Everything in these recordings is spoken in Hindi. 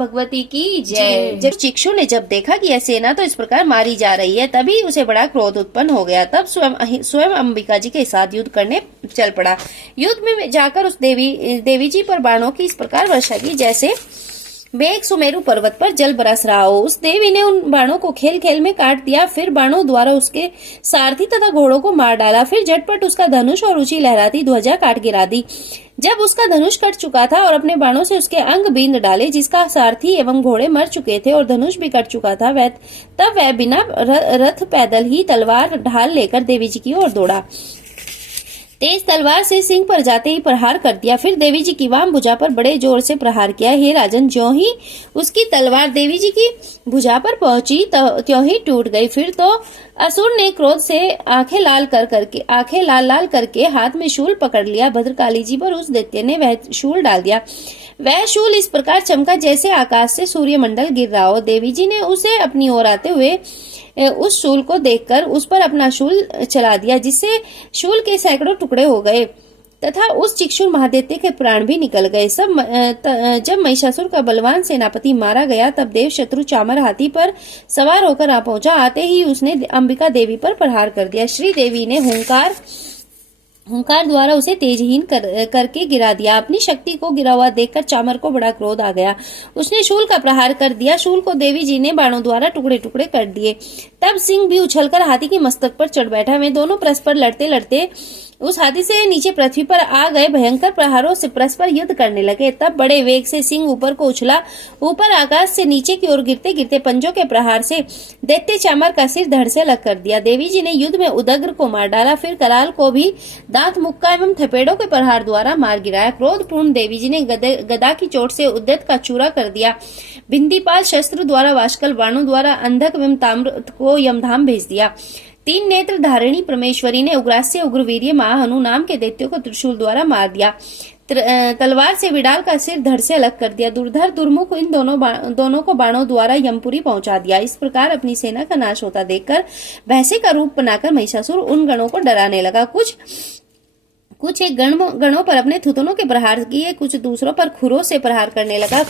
भगवती की जय। जब चिक्षु ने जब देखा कि यह सेना तो इस प्रकार मारी जा रही है, तभी उसे बड़ा क्रोध उत्पन्न हो गया। तब स्वयं अंबिका जी के साथ युद्ध करने चल पड़ा। युद्ध में जाकर उस देवी जी पर बाणों की इस प्रकार वर्षा की जैसे मेघ सुमेरु पर्वत पर जल बरस रहा हो। उस देवी ने उन बाणों को खेल खेल में काट दिया। फिर बाणों द्वारा उसके सारथी तथा घोड़ों को मार डाला। फिर झटपट उसका धनुष और ऊंची लहराती ध्वजा काट गिरा दी। जब उसका धनुष कट चुका था और अपने बाणों से उसके अंग बींद डाले, जिसका सारथी एवं घोड़े मर चुके थे और धनुष भी कट चुका था, तब वह बिना रथ पैदल ही तलवार ढाल लेकर देवी जी की ओर दौड़ा। तेज तलवार से सिंह पर जाते ही प्रहार कर दिया। फिर देवी जी की वाम भुजा पर बड़े जोर से प्रहार किया। हे राजन, ज्यों ही उसकी तलवार देवी जी की भुजा पर पहुंची त्यों ही टूट गई। फिर तो असुर ने क्रोध से आंखें लाल लाल करके हाथ में शूल पकड़ लिया। भद्रकाली जी पर उस दैत्य ने वह शूल डाल दिया। वह शूल इस प्रकार चमका जैसे आकाश से सूर्यमंडल गिर रहा हो। देवी जी ने उसे अपनी ओर आते हुए उस शूल को देखकर उस पर अपना शूल चला दिया, जिससे शूल के सैकड़ों टुकड़े हो गए तथा उस चिक्षुर महादैत्य के प्राण भी निकल गए। जब महिषासुर का बलवान सेनापति मारा गया, तब देव शत्रु चामर हाथी पर सवार होकर आ पहुंचा। आते ही उसने अंबिका देवी पर प्रहार कर दिया। श्री देवी ने हुंकार द्वारा उसे तेजहीन करके गिरा दिया। अपनी शक्ति को गिरा हुआ देखकर चामर को बड़ा क्रोध आ गया। उसने शूल का प्रहार कर दिया। शूल को देवी जी ने बाणों द्वारा टुकड़े टुकड़े कर दिए। तब सिंह भी उछलकर हाथी के मस्तक पर चढ़ बैठा। वे दोनों परस्पर लड़ते लड़ते उस हाथी से नीचे पृथ्वी पर आ गए। भयंकर प्रहारों से परस्पर युद्ध करने लगे। तब बड़े वेग से सिंह ऊपर को उछला। ऊपर आकाश से नीचे की ओर गिरते गिरते पंजों के प्रहार से दैत्य चामर का सिर धड़ से अलग कर दिया। देवी जी ने युद्ध में उदग्र को मार डाला। फिर कराल को भी दांत, मुक्का एवं थपेड़ों के प्रहार द्वारा मार गिराया। क्रोधपूर्ण देवी जी ने गदा की चोट से उद्यत का चूरा कर दिया। बिंदीपाल शस्त्र द्वारा, वाशकल बाणों द्वारा अंधक एवं ताम्र को यमधाम भेज दिया। तीन नेत्र धारिणी परमेश्वरी ने उग्रास्य उग्रवीर्य महाहनु नाम के दैत्यों को त्रिशूल द्वारा मार दिया। तलवार से विडाल का सिर धड़ से अलग कर दिया। दुर्धर दुर्मुख इन दोनों को बाणों द्वारा यमपुरी पहुंचा दिया। इस प्रकार अपनी सेना का नाश होता देखकर भैंसे का रूप बनाकर महिषासुर उन गणों को डराने लगा। कुछ एक गणों पर अपने थुथुनों के प्रहार किए, कुछ दूसरों पर खुरों से प्रहार करने लगा।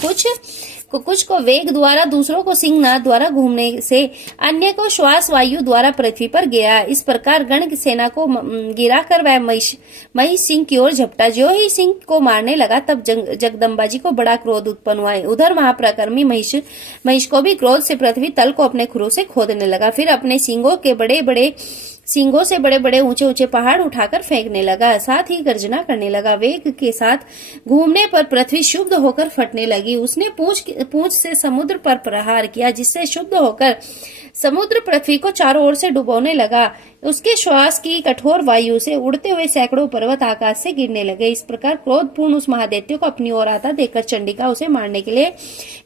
कुछ को वेग द्वारा, दूसरों को सिंहनाद द्वारा घूमने से, अन्य को श्वास वायु द्वारा पृथ्वी पर गिरा। इस प्रकार गण की सेना को गिराकर वह महिष सिंह की ओर झपटा। जो ही सिंह को मारने लगा, तब जगदम्बा जी को बड़ा क्रोध उत्पन्न हुआ। उधर महाप्रकर्मी महिष को भी क्रोध से पृथ्वी तल को अपने खुरों से खोदने लगा। फिर अपने सींगों से बड़े बड़े ऊंचे ऊंचे पहाड़ उठाकर फेंकने लगा। साथ ही गर्जना करने लगा। वेग के साथ घूमने पर पृथ्वी शुद्ध होकर फटने लगी। उसने पूंछ से समुद्र पर प्रहार किया, जिससे शुद्ध होकर समुद्र पृथ्वी को चारों ओर से डुबोने लगा। उसके श्वास की कठोर वायु से उड़ते हुए सैकड़ों पर्वत आकाश से गिरने लगे। इस प्रकार क्रोधपूर्ण उस महादैत्य को अपनी ओर आता देखकर चंडिका उसे मारने के लिए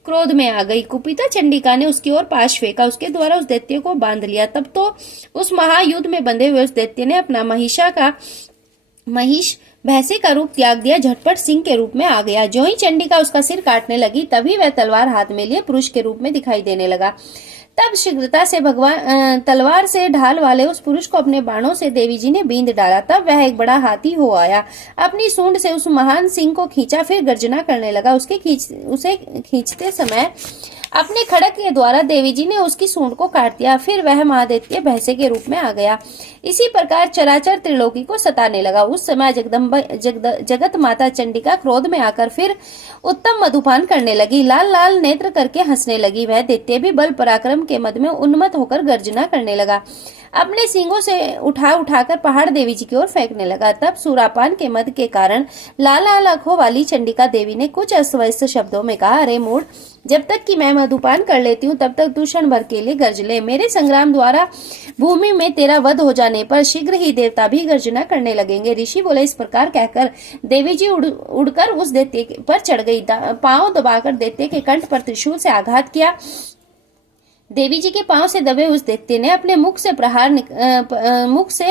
क्रोध में आ गई। कुपिता चंडिका ने उसकी ओर पाश फेंका। उसके द्वारा उस दैत्य को बांध लिया। तब तो उस महायुद्ध में बंधे हुए उस दैत्य ने अपना महिष भैंसे का रूप त्याग दिया, झटपट सिंह के रूप में आ गया। जो ही चंडिका उसका सिर काटने लगी, तभी वह तलवार हाथ में लिए पुरुष के रूप में दिखाई देने लगा। तब शीघ्रता से भगवान तलवार से ढाल वाले उस पुरुष को अपने बाणों से देवी जी ने बींद डाला। तब वह एक बड़ा हाथी हो आया। अपनी सूंड से उस महान सिंह को खींचा। फिर गर्जना करने लगा। उसे खींचते समय अपने खड़ग के द्वारा देवी जी ने उसकी सूंड को काट दिया। फिर वह महादैत्य भैंसे के रूप में आ गया। इसी प्रकार चराचर त्रिलोकी को सताने लगा। उस समय जगत माता चंडिका क्रोध में आकर फिर उत्तम मधुपान करने लगी। लाल लाल नेत्र करके हंसने लगी। वह दैत्य भी बल पराक्रम के मद में उन्मत्त होकर गर्जना करने लगा। अपने सींगों से उठाकर पहाड़ देवी जी की ओर फेंकने लगा। तब सूरापान के मद के कारण लाल लाल आंखों वाली चंडिका देवी ने कुछ अस्वस्थ शब्दों में कहा, अरे मूढ़, जब तक कि मैं मधुपान कर लेती हूँ, तब तक तू क्षण भर के लिए गर्ज ले। मेरे संग्राम द्वारा भूमि में तेरा वध हो जाने पर शीघ्र ही देवता भी गर्जना करने लगेंगे। ऋषि बोले। इस प्रकार कहकर देवी जी उड़कर उस दैत्य पर चढ़ गई। पांव दबाकर दैत्य के कंठ पर त्रिशूल से आघात किया। देवी जी के पांव से दबे उस दैत्य ने अपने मुख से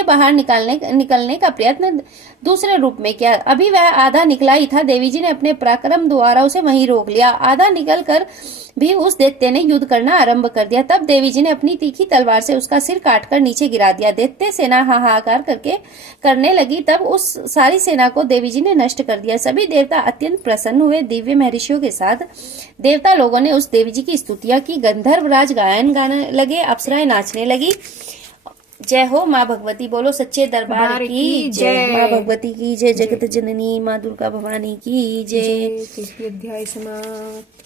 बाहर निकलने का प्रयत्न दूसरे रूप में किया। अभी वह आधा निकला ही था, देवी जी ने अपने पराक्रम द्वारा उसे वहीं रोक लिया। आधा निकल कर भी उस दैत्य ने युद्ध करना आरंभ कर दिया। तब देवी जी ने अपनी तीखी तलवार से उसका सिर काटकर नीचे गिरा दिया। दैत्य सेना हाहाकार करके करने लगी। तब उस सारी सेना को देवी जी ने नष्ट कर दिया। सभी देवता अत्यंत प्रसन्न हुए। दिव्य महर्षियों के साथ देवता लोगों ने उस देवी जी की स्तुतियां की। गंधर्वराज गायन गाने लगे, अप्सराएं नाचने लगी। जय हो माँ भगवती, बोलो सच्चे दरबार की जय। माँ भगवती की जय, जगत जननी माँ दुर्गा भवानी की जय। तीसरी अध्याय समाप्त।